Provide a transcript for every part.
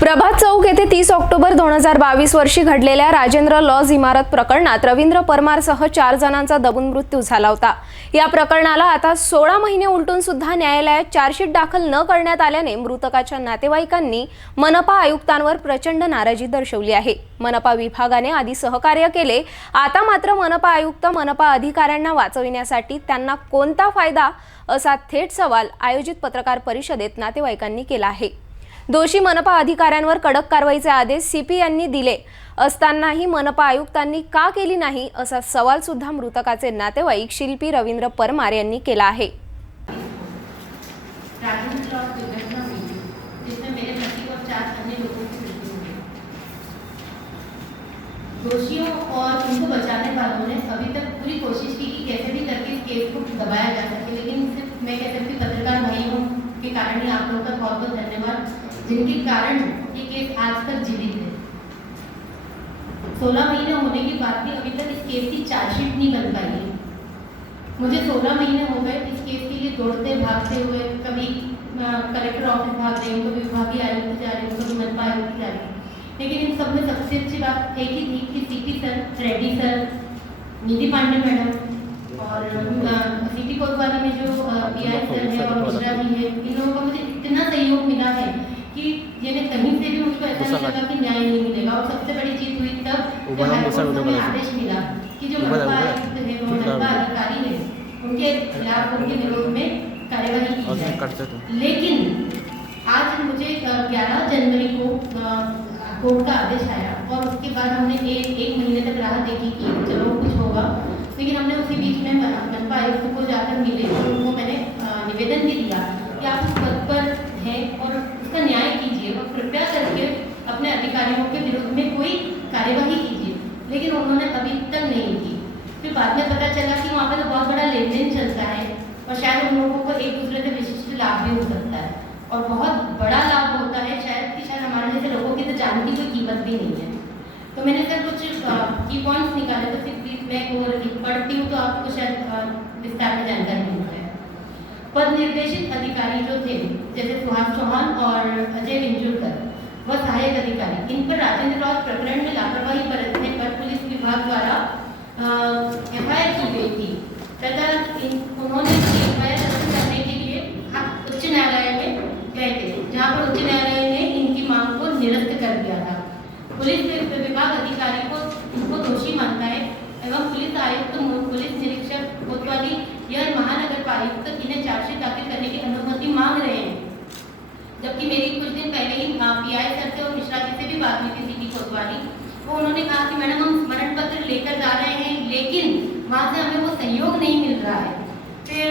प्रभात चौक येथे 30 ऑक्टोबर 2022 वर्षी घडलेल्या राजेंद्र लॉज इमारत प्रकरणात रवींद्र परमारसह 4 जणांचा दबून मृत्यू झाला होता। या प्रकरणाला आता 16 महिने उलटून सुद्धा न्यायालयात चार्जशीट दाखल न करण्यात आल्याने मृतकाच्या नातेवाईकांनी मनपा आयुक्तांवर प्रचंड नाराजी दर्शवली आहे। मनपा विभागाने आधी सहकार्य केले, आता मात्र मनपा आयुक्त मनपा अधिकाऱ्यांना वाचविण्यासाठी त्यांना कोणता फायदा असा थेट सवाल आयोजित पत्रकार परिषदेत नातेवाईकांनी केला आहे। दोषी मनपा अधिकाऱ्यांवर कडक कारवाईचे आदेश सीपी यांनी दिले असतानाही मनपा आयुक्तांनी का केली नाही असा सवाल सुद्धा मृतकाचे नातेवाईक शिल्पी रवींद्र परमार यांनी केला आहे। दोषियों और उनको बचाने वालों ने अभी तक पूरी कोशिश की कि कैसे भी करके इस केस को दबाया जा सके, लेकिन सिर्फ मैं कह सकती पत्रकार भाइयों के कारण ही आप लोगों का बहुत बहुत धन्यवाद, जिनके कारण ये केस आज तक जीवित है। 16 महीने होने के बाद भी अभी तक इस केस की चार्जशीट नहीं बन पाई है। मुझे 16 महीने हो गए इस केस के लिए दौड़ते भागते हुए, कभी कलेक्टर ऑफिस भाग रही हूँ, कभी विभागीय आयुक्त जा रही हूँ, कभी मनपा आयुक्त जा रही हूँ, लेकिन इन सब में सबसे अच्छी बात एक ही थी कि सीपी सर, रेड्डी सर, निधि पांडे मैडम और सीपी कोतवाली में जो पीआई सर है और मिश्रा जी है, इन लोगों का मुझे इतना सहयोग मिला है कि ये कहीं से भी मुझको ऐसा नहीं लगा कि न्याय नहीं मिलेगा। और सबसे बड़ी चीज हुई तब जब हाईकोर्ट में आदेश मिला कि जो मनपा आयुक्त है, वो मनपा अधिकारी है, उनके खिलाफ उनके विरोध में कार्यवाही की जाए। लेकिन आज मुझे 11 जनवरी को कोर्ट का आदेश आया और उसके बाद हमने एक महीने तक राह देखी कि चलो कुछ होगा, लेकिन हमने उसी बीच में मनपा आयुक्त को जाकर मिले और उनको मैंने निवेदन भी दिया कि आप उस पद पर हैं और उसका न्याय कीजिए और कृपया करके अपने अधिकारियों के विरुद्ध में कोई कार्यवाही कीजिए, लेकिन उन्होंने अभी तक नहीं की। फिर बाद में पता चला कि वहाँ पर तो बहुत बड़ा लेन देन चलता है और शायद उन लोगों को एक दूसरे से विशिष्ट लाभ भी हो सकता है और बहुत बड़ा लाभ होता है, शायद हमारे जैसे लोगों की तो जान की कोई कीमत भी नहीं है। तो मैंने सर कुछ की पॉइंट्स निकाले, तो सिर्फ मैं वो पढ़ती हूँ तो आपको शायद विस्तार में जानकारी मिल जाए। पद निर्देशित अधिकारी जो थे जैसे सुहास चौहान और अजय विंजुरकर व सहायक अधिकारी, इन पर राजेंद्र लॉज प्रकरण में लापरवाही बरतने पर पुलिस विभाग द्वारा एफआईआर की गई थी तथा उन्होंने एफआईआर रद्द करने के लिए उच्च न्यायालय में गए थे, जहाँ पर उच्च न्यायालय ने इनकी मांग को निरस्त कर दिया था। पुलिस विभाग अधिकारी को इनको दोषी मानता है एवं पुलिस आयुक्त पुलिस निरीक्षक कोतवाली यह महानगर पालिका इन्हें चार्जशीट दाखिल करने की अनुमति मांग रहे हैं, जबकि मेरी कुछ दिन पहले ही पीआई सर से और मिश्रा जी से भी बात हुई थी सीपी कोतवाली, वो उन्होंने कहा कि मैडम हम स्मरण पत्र लेकर जा रहे हैं, लेकिन वहाँ से हमें वो सहयोग नहीं मिल रहा है। फिर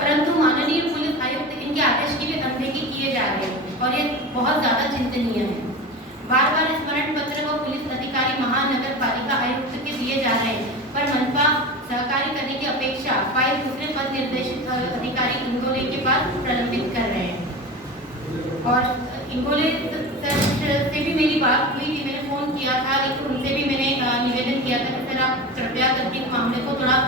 परंतु माननीय पुलिस आयुक्त इनके आदेश की भी अनदेखी किए जा रहे हैं और ये बहुत ज़्यादा चिंतनीय है। बार बार स्मरण पत्र व पुलिस अधिकारी महानगर पालिका आयुक्त के दिए जा रहे हैं, पर मनपा सहकारी करने की अपेक्षा फाइल दूसरे पद निर्देशित अधिकारी इंगोले के पास प्रलंबित कर रहे हैं। और इंगोले सर से भी मेरी बात हुई थी, मैंने फ़ोन किया था, लेकिन उनसे भी मैंने निवेदन किया था कि सर आप कृपया करके इस मामले को थोड़ा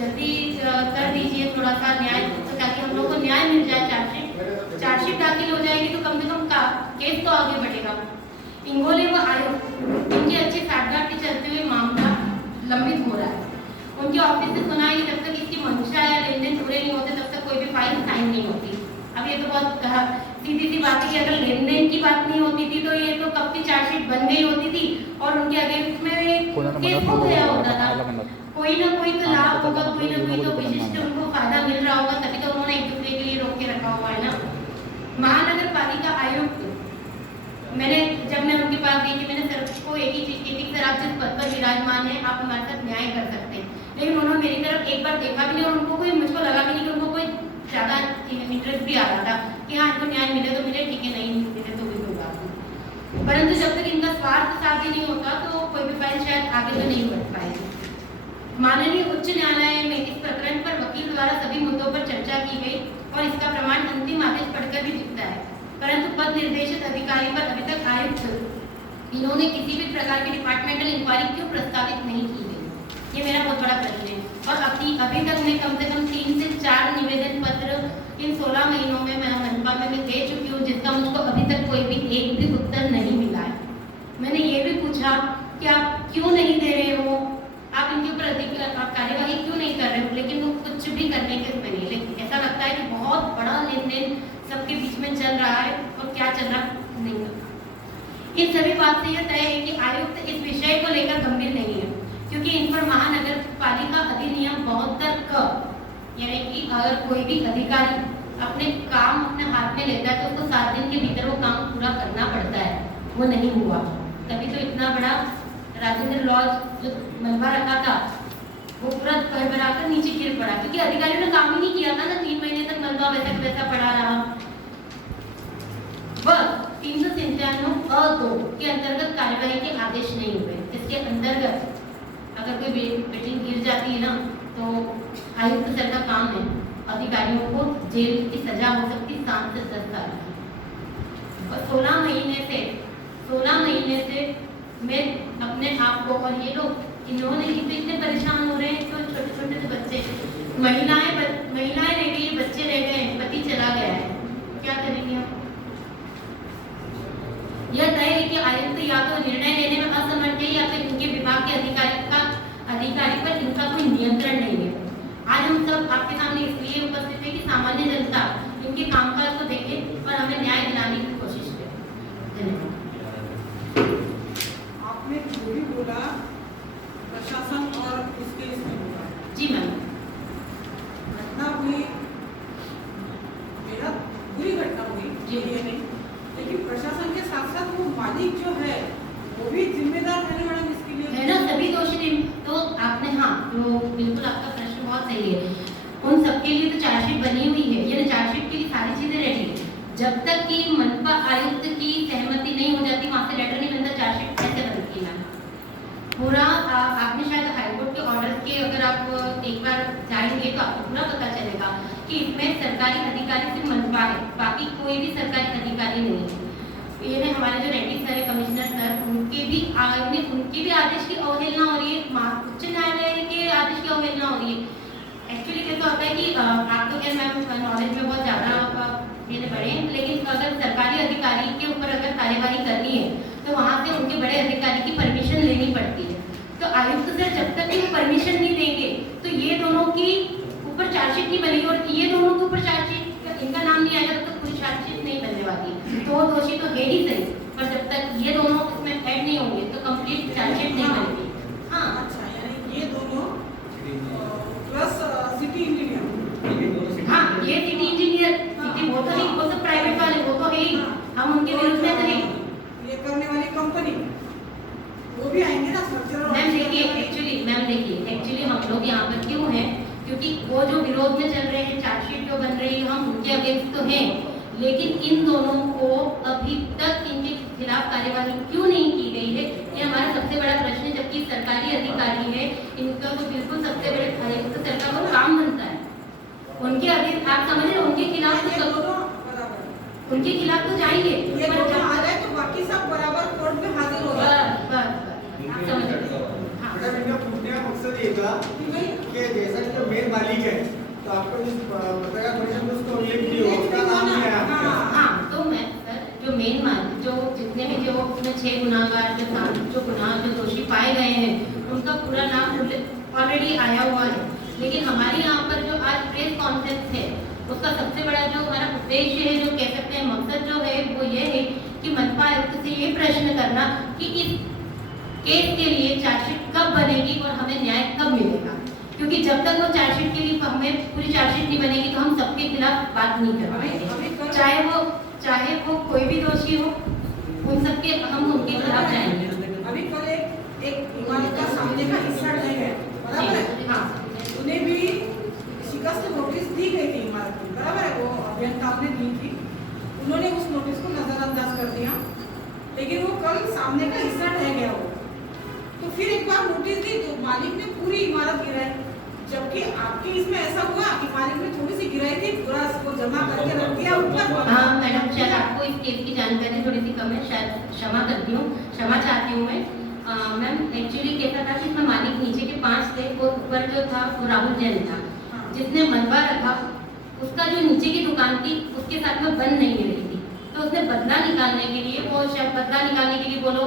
जल्दी कर दीजिए, थोड़ा सा न्याय, ताकि हम लोग को न्याय मिल जाए। चार्जशीट दाखिल हो जाएगी तो कम से कम केस तो आगे बढ़ेगा। इंगोले व आयुक्त इनकी अच्छी साठगांठ के चलते हुए मामला लंबित हो रहा है। उनके ऑफिस से सुना है कि जब तक इसकी मंशा या लेन देन पूरे नहीं होते तब तक कोई भी फाइल साइन नहीं होती। अब ये तो बहुत सीधी सी बात है कि अगर लेन देन की बात नहीं होती थी तो ये तो कब की चार्जशीट बन गई होती थी और उनके अगेंस्ट में केस हो गया होता था। कोई ना कोई तो लाभ होगा, कोई ना कोई तो विशिष्ट उनको फायदा मिल रहा होगा, तभी तो उन्होंने एक दूसरे के लिए रोक के रखा हुआ है ना। महानगर पालिका आयुक्त, जब मैं उनके पास गई थी, मैंने सर को एक ही चीज़ की थी, सर आप जिस पद पर विराजमान है आप हमारे साथ न्याय कर सकते हैं, लेकिन उन्होंने मेरी तरफ एक बार देखा भी नहीं और उनको कोई, मुझको लगा भी नहीं कि उनको कोई ज़्यादा इंटरेस्ट भी आ रहा था कि हाँ इनको न्याय मिले तो मिले, ठीक है, नहीं मिले तो भी कोई बात नहीं। परंतु जब तक इनका स्वार्थ साध्य नहीं होता तो कोई भी फाइल शायद आगे तो नहीं बढ़ पाएगी। माननीय उच्च न्यायालय में इस प्रकरण पर वकील द्वारा सभी मुद्दों पर चर्चा की गई और इसका प्रमाण अंतिम आदेश पढ़कर भी दिखता है, परंतु पद निर्देशित अधिकारी पर अभी तक आयुक्त इन्होंने किसी भी प्रकार की डिपार्टमेंटल इंक्वायरी क्यों प्रस्तावित नहीं की गई, ये मेरा बहुत बड़ा प्रश्न है। और अभी तक मैं कम से कम 3 से 4 निवेदन पत्र इन 16 महीनों में मैं मनपा में मैं दे चुकी हूँ, जिसका मुझको अभी तक कोई भी एक भी उत्तर नहीं मिला है। मैंने ये भी पूछा कि आप क्यों नहीं दे रहे हो, आप इनके ऊपर अधिक कार्यवाही क्यों नहीं कर रहे हो, लेकिन वो कुछ भी करने के उसमें नहीं। लेकिन ऐसा लगता है कि बहुत बड़ा लेन देन सबके बीच में चल रहा है और क्या चल रहा नहीं है। इन सभी बात से यह तय है कि आयुक्त इस विषय को लेकर गंभीर नहीं है, क्योंकि इन पर महानगर पालिका अधिनियम 72 क, यानी कि अगर कोई भी अधिकारी अपने काम अपने हाथ में लेता है तो उसको 7 दिन के भीतर वो काम पूरा करना पड़ता है। वो नहीं हुआ, तभी तो इतना बड़ा राजेंद्र लॉज जो मनवा रखा था वो पूरा भरा कर नीचे गिर पड़ा, क्योंकि अधिकारियों ने काम ही नहीं किया था ना। 3 महीने तक मनवा वैसा वैसा पड़ा रहा। वह 397 के अंतर्गत कार्यवाही के आदेश नहीं हुए। इसके अंतर्गत अगर कोई बिल्डिंग गिर जाती है ना तो आयुक्त सर का काम है, अधिकारियों को जेल की सजा हो सकती 7 से 10 साल की। और 16 महीने से मैं अपने आप को, और ये लोग इन्होंने इतने परेशान हो रहे हैं, तो छोटे छोटे से बच्चे, महिलाएं रह गई, बच्चे रह गए, पति चला गया है, क्या करेंगे हम? यह तय है कि आयुक्त या तो निर्णय लेने में असमर्थ है या तो इनके विभाग के अधिकारी पर इनका कोई नियंत्रण नहीं है। आज हम सब आपके सामने इसलिए उपस्थित है कि सामान्य जनता इनके कामकाज को देखे और हमें न्याय दिलाने की कोशिश करे। धन्यवाद। आपने जो भी बोला प्रशासन और इसके इसमें बोला। जी मैम। घटना हुई, बेहद बुरी घटना हुई, जी। ये नहीं, लेकिन प्रशासन के साथ साथ वो मालिक जो है वो भी जिम्मेदार है ना मैडम इसके लिए? है ना, सभी दोषी नहीं। तो आपने, हाँ, तो बिल्कुल आपका प्रश्न बहुत सही है। उन सबके लिए तो चार्जशीट बनी हुई है, ये चार्जशीट के लिए सारी चीजें रेडी है। जब तक कि मनपा आयुक्त की सहमति नहीं हो जाती, वहां से लेटर नहीं बनता, चार्जशीट कैसे बनती है? पूरा आपने शायद हाईकोर्ट के ऑर्डर के, अगर आप एक बार जाएंगे तो आपको पूरा पता चलेगा कि इसमें सरकारी अधिकारी सिर्फ मनपा है, बाकी कोई भी सरकारी अधिकारी नहीं है। ये हमारे जो रेड्डी सर है, कमिश्नर सर, उनके भी आदेश की अवहेलना हो रही है, उच्च न्यायालय के आदेश की अवहेलना हो रही है। एक्चुअली कैसा होता है कि आप तो क्या मैम नॉलेज में बहुत ज़्यादा मेरे बड़े हैं, लेकिन अगर सरकारी अधिकारी के ऊपर अगर कार्यवाही करनी है तो वहाँ से उनके बड़े अधिकारी की परमिशन लेनी पड़ती है। तो आयुक्त सर जब तक वो परमिशन नहीं देंगे तो ये दोनों की ऊपर चार्जशीट नहीं बनेगी, और ये दोनों के ऊपर चार्जशीट, इनका नाम नहीं आएगा तो पूरी चार्जशीट नहीं बनने वाली। तो वो दोषी तो है ही सही, पर जब तक ये दोनों इसमें ऐड नहीं होंगे तो कंप्लीट चार्जशीट नहीं बनेगी। हाँ, अच्छा, यानी ये दोनों प्लस सिटी इंजीनियर। हाँ, ये सिटी इंजीनियर, सिटी वो तो नहीं, वो सब प्राइवेट वाले, वो तो है ही, हम उनके विरुद्ध में तो नहीं। ये करने वाली कंपनी वो भी आएंगे ना स्ट्रक्चरल। मैम देखिए, एक्चुअली हम लोग यहाँ पर क्यों हैं, क्योंकि वो जो विरोध में चल रहे हैं, चार्जशीट जो बन रही है, हम उनके अगेंस्ट तो हैं, लेकिन इन दोनों को अभी तक इनके खिलाफ कार्यवाही क्यों नहीं की गई है, ये हमारा सबसे बड़ा प्रश्न है। जबकि सरकारी अधिकारी है, इनका तो बिल्कुल सबसे बड़े आयुक्त सरकार का काम बनता है, उनके आगे आप समझ रहे, उनके खिलाफ तो जाएंगे, ये दोनों आ जाए तो बाकी सब बराबर कोर्ट में हाजिर हो जाए। आप समझ रहे। हाँ, मैडम, इनका पूछने का मकसद ये था कि जैसा कि जो मेन मालिक है तो आपको जिस पत्रकार परिषद में उसको उल्लेख नहीं हो, उसका नाम नहीं आया आपके पास। हाँ, तो मैं सर जो मेन मालिक, जो जितने भी जो उसमें 6 गुनाहगार जो गुनाह जो दोषी पाए गए हैं, उनका पूरा नाम ऑलरेडी आया हुआ है। लेकिन हमारे यहाँ पर जो आज प्रेस कॉन्फ्रेंस है, उसका सबसे बड़ा जो हमारा उद्देश्य है, जो कह सकते हैं मकसद जो है, वो ये है कि मनपा आयुक्त से ये प्रश्न करना कि इस केस के लिए चार्जशीट कब बनेगी और हमें न्याय कब मिलेगा। क्योंकि जब तक वो चार्जशीट के लिए हमें पूरी चार्जशीट नहीं बनेगी तो हम सबके खिलाफ बात नहीं कर पाएंगे, चाहे वो कोई भी दोषी हो, उन सबके हम उनके खिलाफ जाएंगे। अभी कल एक इमारत का सामने का हिस्सा ढह गया, बराबर है? हाँ, उन्हें भी शिकस्त नोटिस दी गई थी इमारत की, बराबर है? वो अभियंताओं ने दी थी, उन्होंने उस नोटिस को नजरअंदाज कर दिया, लेकिन वो कल सामने का हिस्सा ढह गया हो, तो फिर एक बार नोटिस दी तो मालिक ने पूरी इमारत गिराई, जबकि आपके इसमें ऐसा हुआ कि मालिक ने थोड़ी सी गिराई थी, पूरा इसको जमा करके रख दिया ऊपर। हाँ मैडम, शायद आपको इस केस की जानकारी थोड़ी सी कम है, शायद क्षमा करती हूँ, क्षमा चाहती हूँ मैं। मैम एक्चुअली कैसा था कि इसमें मालिक नीचे के 5 थे, और ऊपर जो था वो राहुल जैन था, जिसने मनवा रखा उसका जो नीचे की दुकान थी उसके साथ में बन नहीं रही थी, तो उसने बदला निकालने के लिए, वो शायद बदला निकालने के लिए बोलो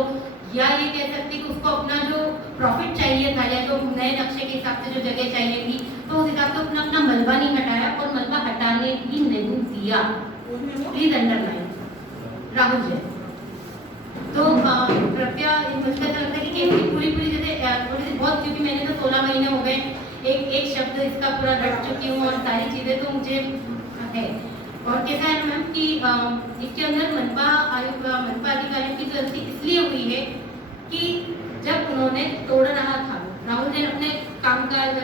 या ये कह सकते कि उसको अपना जो प्रॉफिट चाहिए था या जो नए नक्शे के हिसाब से जो जगह चाहिए थी, तो उस हिसाब से उसने अपना मलबा नहीं हटाया और मलबा हटाने भी नहीं दिया। Please underline Rahul Jain. तो कृपया मुझे ऐसा लगता है कि केस की पूरी जैसे थोड़ी सी बहुत, क्योंकि मैंने तो 16 महीने हो गए, एक शब्द इसका पूरा रट चुकी हूँ और सारी चीज़ें तो मुझे है। और कैसा है मैम कि इसके अंदर मनपा अधिकारियों की गलती इसलिए हुई है कि जब उन्होंने तोड़ रहा था, राहुल जैन अपने कामकाज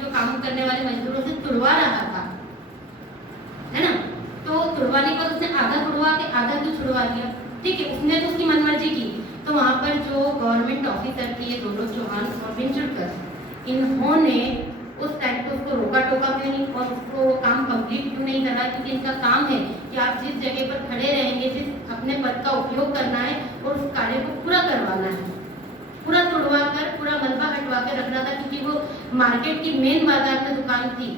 जो काम करने वाले मजदूरों से तुड़वा रहा था, है ना, तो तुड़वाने पर उसने आधा तुड़वा के आधा क्यों छुड़वा दिया? ठीक है, उसने तो उसकी मनमर्जी की। तो वहाँ पर जो गवर्नमेंट ऑफिसर थी, ये दोनों चौहान और बिंजुड़कर, इन्होंने उस टाइम पे उसको रोका टोका क्यों नहीं और उसको काम कंप्लीट क्यों नहीं करा? क्योंकि इनका काम है कि आप जिस जगह पर खड़े रहेंगे, जिस अपने पद का उपयोग करना है और उस कार्य को पूरा करवाना है। पूरा तोड़वा कर, पूरा मलबा हटवा कर रखना था, क्योंकि वो मार्केट की मेन बाजार में दुकान थी।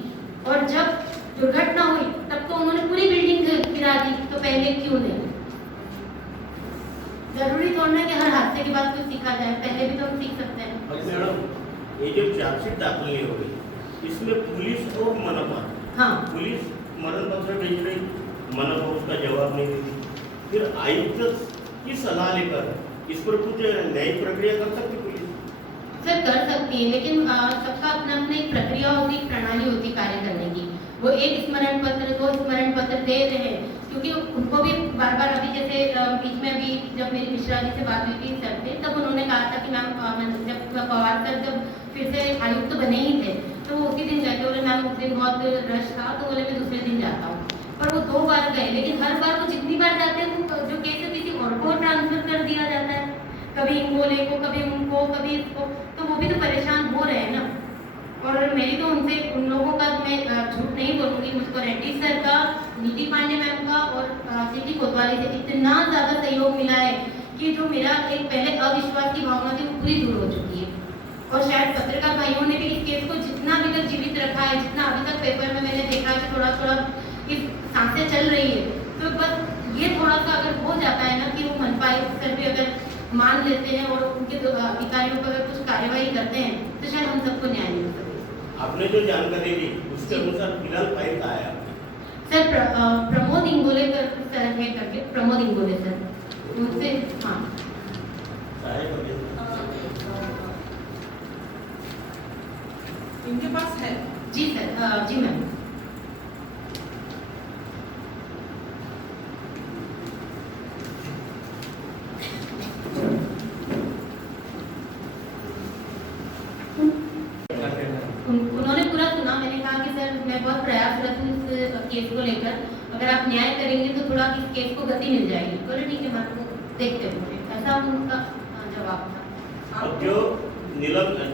और जब दुर्घटना हुई तब तो उन्होंने पूरी बिल्डिंग गिरा दी, तो पहले क्यों नहीं? जरूरी थोड़ा कि हर हादसे के बाद कुछ सीखा जाए, पहले भी तो हम सीख सकते हैं। मैडम, ये जो चार्जशीट दाखिल नहीं हो गई, इसमें पुलिस और मनपा, हाँ, पुलिस मरण पत्र भेज रही, मनपा उसका जवाब नहीं देती, फिर आयुक्त की सलाह लेकर इस पर कुछ न्यायिक प्रक्रिया कर सकती पुलिस? सर कर सकती है, लेकिन सबका अपना अपना एक प्रक्रिया होती, प्रणाली होती कार्य करने की। वो एक स्मरण पत्र, 2 स्मरण पत्र दे रहे हैं, क्योंकि उनको भी बार बार, अभी जैसे बीच में भी जब मेरी मिश्रा जी से बात हुई थी सर से, तब उन्होंने कहा था कि मैम जब पवार सर जब फिर से आयुक्त तो बने ही थे, तो वो उसी दिन गए थे। बोले मैम उस दिन बहुत रश था, तो बोले मैं दूसरे दिन जाता हूँ। पर वो 2 बार गए, लेकिन हर बार वो जितनी बार जाते हैं वो जो केस है किसी और को ट्रांसफर कर दिया जाता है, कभी इनको को, कभी उनको, कभी इसको, तो वो भी तो परेशान हो रहे हैं ना। और मेरी तो उनसे, उन लोगों का मैं झूठ नहीं बोलूँगी, मुझको रेड्डी सर का, नीति पांडे मैम का और सिटी कोतवाली से इतना ज़्यादा सहयोग मिला है कि जो मेरा एक पहले अविश्वास की भावना थी वो पूरी दूर हो चुकी है। और शायद पत्रकार भाइयों ने भी इस केस को जितना अभी तक जीवित रखा है, जितना अभी तक पेपर में मैंने देखा है कि थोड़ा थोड़ा इस सांसें चल रही है, तो बस ये थोड़ा सा अगर हो जाता है ना कि वो मनपा सर भी अगर मान लेते हैं और उनके अधिकारियों पर अगर कुछ कार्यवाही करते हैं, तो शायद हम सबको न्याय मिल सके। आपने जो जानकारी दी उसके अनुसार फिलहाल फाइल कहाँ है आपकी? सर प्रमोद इंगोले सर है करके, प्रमोद इंगोले सर, उनसे, हाँ साहेब अभी इनके पास है। जी सर, जी मैम। उन्होंने पूरा सुना। मैंने कहा कि सर मैं बहुत प्रयासरत हूँ इस केस को लेकर, अगर आप न्याय करेंगे तो थोड़ा इस केस को गति मिल जाएगी। बोले ठीक है मैम, देखते हैं, ऐसा उनका जवाब था। अब जो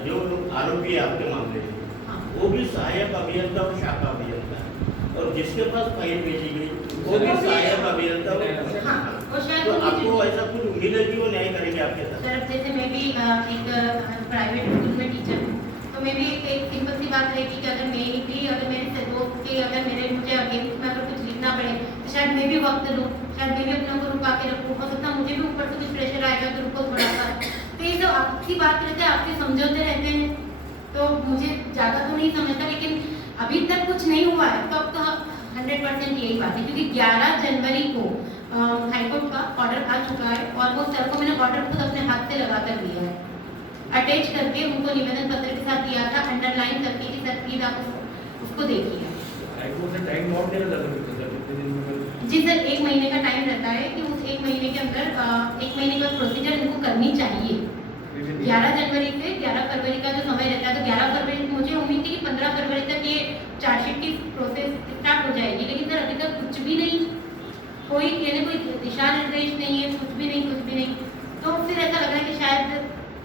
जो आरोपी है आपके मामले में, हाँ, वो भी सहायक अभियंता और शाखा अभियंता है, और जिसके पास फाइल भेजी गई वो भी सहायक अभियंता और हाँ, और शायद तो वो आपको भी- ऐसा कुछ उम्मीद है कि वो न्याय करेंगे आपके साथ? सर जैसे मैं भी एक प्राइवेट स्कूल में टीचर हूँ, तो मैं भी एक सिंपल सी बात रहेगी कि अगर मैं ही थी, अगर मेरे दोस्त के, अगर मुझे अगेंस्ट में अगर कुछ लिखना पड़े, तो शायद मैं भी वक्त लूँ, शायद मैं भी अपने को रुका के रखूँ। हो सकता मुझे भी ऊपर से कुछ प्रेशर आएगा तो रुको थोड़ा सा। तो ये सब आपकी बात रहते हैं, आपके समझौते रहते हैं, तो मुझे ज़्यादा तो नहीं समझता, लेकिन अभी तक कुछ नहीं हुआ है। तो अब तो 100% यही बात है, क्योंकि 11 जनवरी को हाईकोर्ट का ऑर्डर आ चुका है और वो सर को मैंने ऑर्डर खुद अपने हाथ से लगा कर दिया है, अटैच करके उनको निवेदन पत्र के साथ दिया था, अंडरलाइन करके कि सर प्लीज आप उसको देखिए। जी सर, 1 महीने का टाइम रहता है कि उस 1 महीने के अंदर 1 महीने का प्रोसीजर इनको करनी चाहिए। 11 जनवरी से 11 फरवरी का जो समय रहता है, तो 11 फरवरी मुझे उम्मीद थी कि 15 फरवरी तक ये चार्जशीट की प्रोसेस स्टार्ट हो जाएगी, लेकिन सर अभी तक कुछ भी नहीं, कोई दिशा निर्देश नहीं है, कुछ भी नहीं। तो फिर ऐसा लग रहा है कि शायद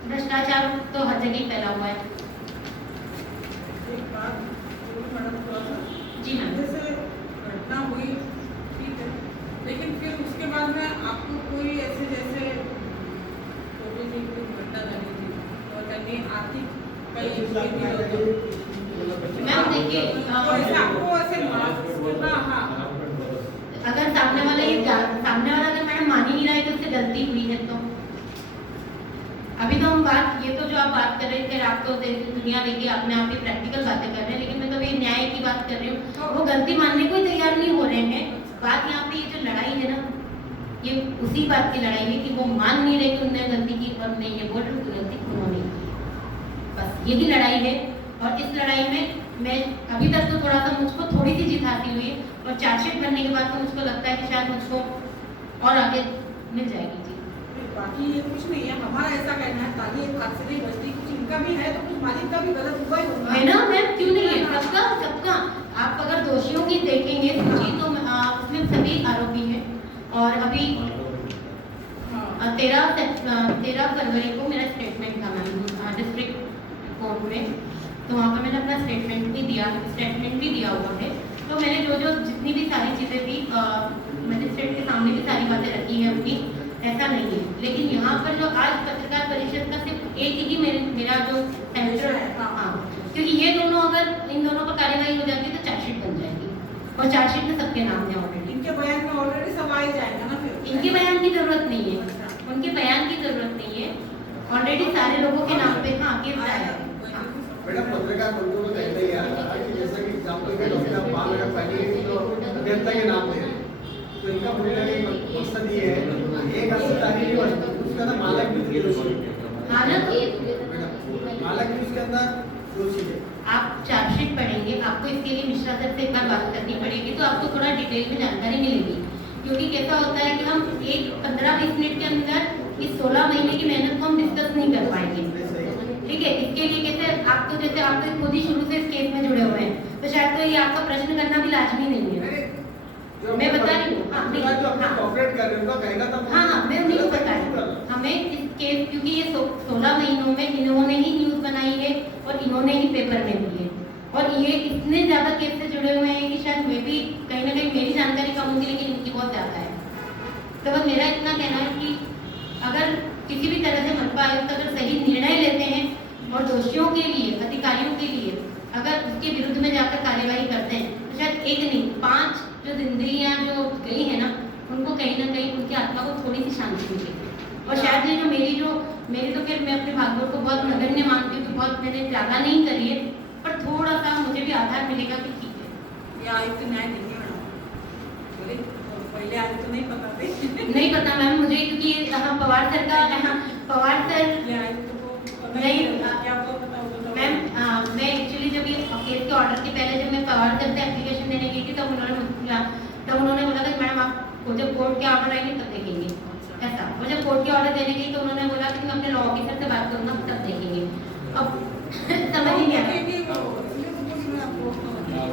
भ्रष्टाचार तो हर जगह फैला हुआ है। एक बात मैडम, थोड़ा सा जी मैम। जैसे घटना हुई ठीक है, लेकिन फिर उसके बाद में आपको कोई ऐसे जैसे छोटी सी कोई घटना लगी थी और कहीं आर्थिक कई मैम देखिए, तो ऐसे आपको ऐसे हाँ हाँ अगर सामने वाला अगर मैडम मान ही नहीं रहा है कि उससे गलती हुई है तो अभी तो हम बात ये तो जो आप बात कर रहे थे आप तो दुनिया लेके अपने आप ही प्रैक्टिकल बातें कर रहे हैं, लेकिन मैं तो ये न्याय की बात कर रही हूँ। वो गलती मानने को ही तैयार नहीं हो रहे हैं। बात यहाँ पे ये जो लड़ाई है ना, ये उसी बात की लड़ाई है कि वो मान नहीं रहे कि उन्होंने गलती की और नहीं ये बोल रहे कि गलती उन्होंने की। बस यही लड़ाई है और इस लड़ाई में मैं अभी तक तो थोड़ा सा मुझको थोड़ी सी जीत हासिल हुई है और चार्जशीट बनने के बाद तो मुझको लगता है कि शायद मुझको और आगे मिल जाएगी जी। बाकी ये कुछ नहीं है, हमारा ऐसा कहना है ताकि एक हाथ से नहीं बचती, कुछ इनका भी है तो कुछ मालिक का भी गलत हुआ ही होगा है ना मैम, क्यों नहीं है? सबका आप अगर दोषियों की देखेंगे सूची तो उसमें सभी आरोपी हैं और अभी 13 फरवरी को मेरा स्टेटमेंट था मैम डिस्ट्रिक्ट कोर्ट में, तो वहाँ पर मैंने अपना स्टेटमेंट भी दिया हुआ है। तो मैंने जो जितनी भी सारी चीज़ें थी मजिस्ट्रेट के सामने भी सारी बातें रखी हैं अपनी, ऐसा नहीं है। लेकिन यहाँ पर जो आज पत्रकार परिषद का सिर्फ एक ही मेरा जो सेंटर है, हाँ, क्योंकि ये दोनों अगर इन दोनों पर कार्यवाही हो जाती है तो चार्जशीट बन जाएगी और चार्जशीट में सबके नाम है ऑलरेडी। इनके बयान में ऑलरेडी सब आ ही जाएगा ना फिर। इनके बयान की जरूरत नहीं है, उनके बयान की जरूरत नहीं है, ऑलरेडी सारे लोगों के नाम पे हाँ केस आया है। मैडम पत्रकार बंधुओं को कहते ही आ रहा है कि जैसा कि एग्जाम्पल के डॉक्टर बाल अगर पहले तो अभियंता के नाम दे रहे हैं, तो इनका बोलने का मकसद ये है एक अस्पताल नहीं बचता, उसका ना मालक भी हाँ ना, मालक भी उसके अंदर दोषी है। आप चार्जशीट पढ़ेंगे, आपको इसके लिए मिश्रा सर से एक बार बात करनी पड़ेगी तो आपको थोड़ा डिटेल में जानकारी मिलेगी, क्योंकि कैसा होता है कि हम एक 15-20 मिनट के अंदर इस 16 महीने की मेहनत को हम डिस्कस नहीं कर पाएंगे। ठीक है, इसके लिए कैसे आप तो जैसे आप तो खुद ही शुरू से इस केस में जुड़े हुए हैं, तो शायद तो ये आपका प्रश्न करना भी लाजमी नहीं है। मैं बता रही हूँ, हाँ नहीं, हाँ मैं नहीं बता रही हूँ। हमें इस केस क्योंकि ये 16 महीनों में इन्होंने ही न्यूज़ बनाई है और इन्होंने ही पेपर में दी है और ये इतने ज़्यादा केस से जुड़े हुए हैं कि शायद मैं भी कहीं ना कहीं मेरी जानकारी कम होगी लेकिन इनकी बहुत ज़्यादा है। तो बस मेरा इतना कहना है कि अगर किसी भी तरह से मनपा आयुक्त अगर सही निर्णय लेते हैं और दोषियों के लिए, अधिकारियों के लिए अगर उसके विरुद्ध में जाकर कार्यवाही करते हैं तो शायद एक नहीं 5 जो जिंदगियाँ जो गई है ना, उनको कहीं ना कहीं उनकी आत्मा को थोड़ी सी शांति मिलेगी। और शायद ये जो मेरी तो फिर मैं अपने भागवत को बहुत नगण्य मानती हूँ कि बहुत मैंने ज़्यादा नहीं करी है, पर थोड़ा सा मुझे भी आधार मिलेगा कि ठीक है। ये आयुक्त न्याय देंगे मैडम, पहले आयुक्त नहीं पता थे नहीं पता मैम मुझे, क्योंकि पवार सर का पवार सर नहीं क्या आपको पता होगा मैम, मैं एक्चुअली जब ये केस के ऑर्डर के पहले जब मैं पवार सर से एप्लीकेशन देने गई थी तब उन्होंने बोला था कि मैडम आपको जब कोर्ट के ऑर्डर आएंगे तब देखेंगे ऐसा। और जब कोर्ट के ऑर्डर देने गई तो उन्होंने बोला कि मैं अपने लॉ ऑफिसर से बात करूँगा तब देखेंगे। अब समझ ही नहीं आया,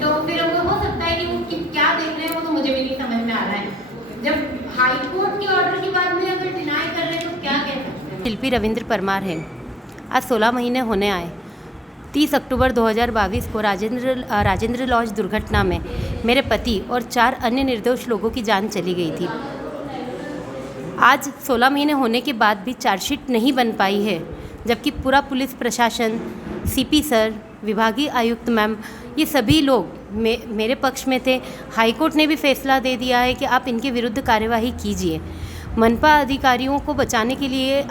तो फिर वो हो सकता है कि वो क्या देख रहे हैं वो तो मुझे भी नहीं समझ में आ रहा है। जब हाई कोर्ट के ऑर्डर के बाद में अगर डिनाई कर रहे हैं तो क्या कह सकते हैं। शिल्पी रविंद्र परमार है। आज 16 महीने होने आए। 30 अक्टूबर 2022 को राजेंद्र लॉज दुर्घटना में मेरे पति और 4 अन्य निर्दोष लोगों की जान चली गई थी। आज 16 महीने होने के बाद भी चार्जशीट नहीं बन पाई है, जबकि पूरा पुलिस प्रशासन, सीपी सर, विभागीय आयुक्त मैम, ये सभी लोग मेरे पक्ष में थे। हाईकोर्ट ने भी फैसला दे दिया है कि आप इनके विरुद्ध कार्यवाही कीजिए। मनपा अधिकारियों को बचाने के लिए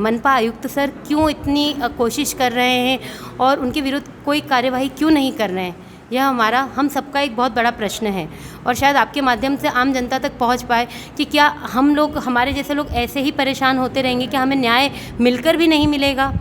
मनपा आयुक्त सर क्यों इतनी कोशिश कर रहे हैं और उनके विरुद्ध कोई कार्यवाही क्यों नहीं कर रहे हैं, यह हम सबका एक बहुत बड़ा प्रश्न है। और शायद आपके माध्यम से आम जनता तक पहुंच पाए कि क्या हमारे जैसे लोग ऐसे ही परेशान होते रहेंगे कि हमें न्याय मिलकर भी नहीं मिलेगा।